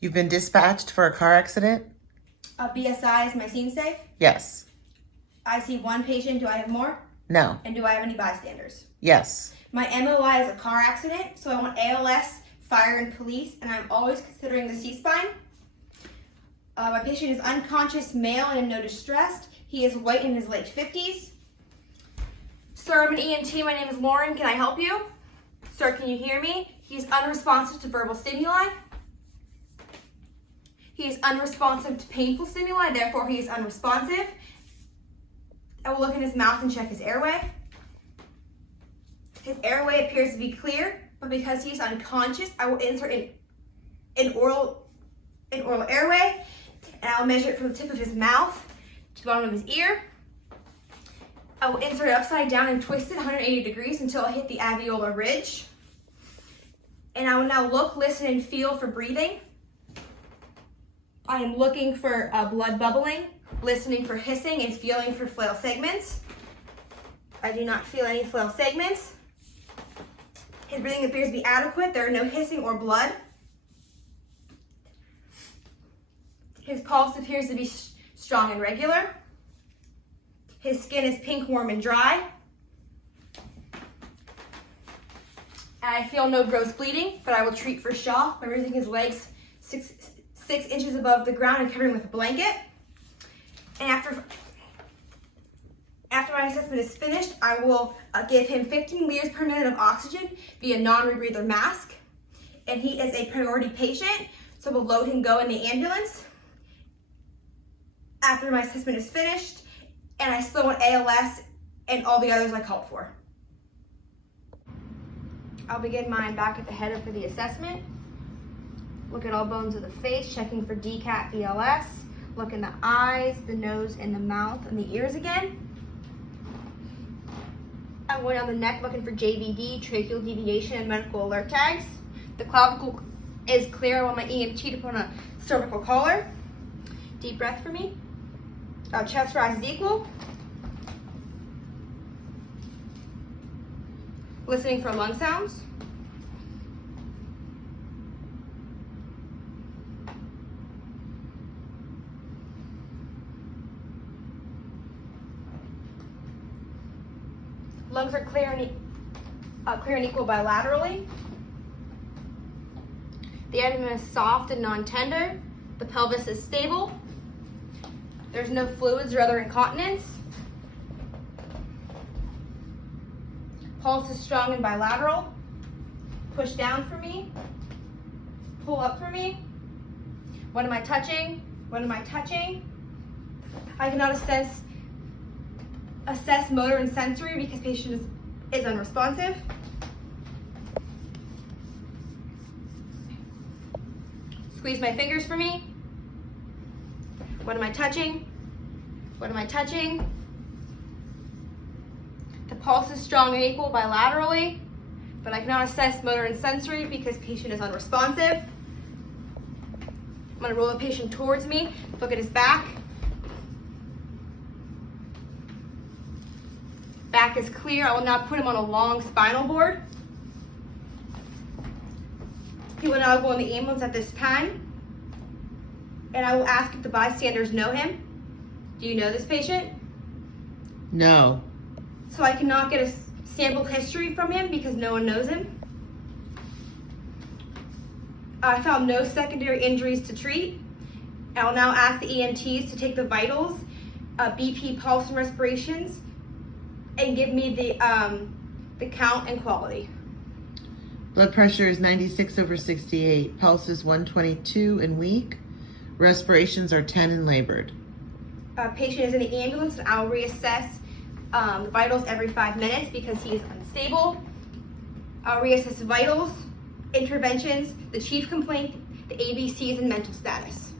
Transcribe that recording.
You've been dispatched for a car accident? BSI is my scene safe. Yes. I see one patient. Do I have more? No. And do I have any bystanders? Yes. My MOI is a car accident, so I want ALS, fire, and police, and I'm always considering the C-spine. My patient is unconscious, male, and in no distress. He is white in his late 50s. Sir, I'm an EMT. My name is Lauren. Can I help you? Sir, can you hear me? He's unresponsive to verbal stimuli. He is unresponsive to painful stimuli, therefore he is unresponsive. I will look in his mouth and check his airway. His airway appears to be clear, but because he's unconscious, I will insert an oral airway, and I'll measure it from the tip of his mouth to the bottom of his ear. I will insert it upside down and twist it 180 degrees until I hit the alveolar ridge. And I will now look, listen, and feel for breathing. I am looking for blood bubbling, listening for hissing, and feeling for flail segments. I do not feel any flail segments. His breathing appears to be adequate. There are no hissing or blood. His pulse appears to be strong and regular. His skin is pink, warm, and dry. I feel no gross bleeding, but I will treat for shock by raising his legs 6 inches above the ground and covering with a blanket. And after my assessment is finished, I will give him 15 liters per minute of oxygen via non-rebreather mask. And he is a priority patient, so we'll load him, go in the ambulance. After my assessment is finished, and I still want ALS and all the others I called for. I'll begin mine back at the head for the assessment. Look at all bones of the face, checking for DCAT, VLS. Look in the eyes, the nose, and the mouth, and the ears again. I'm going on the neck, looking for JVD, tracheal deviation, and medical alert tags. The clavicle is clear. I want my EMT to put on a cervical collar. Deep breath for me. Chest rise is equal. Listening for lung sounds. Lungs are clear and equal bilaterally. The abdomen is soft and non-tender. The pelvis is stable. There's no fluids or other incontinence. Pulse is strong and bilateral. Push down for me. Pull up for me. What am I touching? What am I touching? I cannot assess motor and sensory because patient is unresponsive. Squeeze my fingers for me. What am I touching? What am I touching? The pulse is strong and equal bilaterally, but I cannot assess motor and sensory because patient is unresponsive. I'm going to roll the patient towards me, look at his back. Back is clear. I will now put him on a long spinal board. He will now go in the ambulance at this time. And I will ask if the bystanders know him. Do you know this patient? No. So I cannot get a sample history from him because no one knows him. I found no secondary injuries to treat. I will now ask the EMTs to take the vitals, BP, pulse, and respirations, and give me the count and quality. Blood pressure is 96/68. Pulse is 122 and weak. Respirations are 10 and labored. Patient is in the ambulance, and I'll reassess the vitals every 5 minutes because he is unstable. I'll reassess vitals, interventions, the chief complaint, the ABCs, and mental status.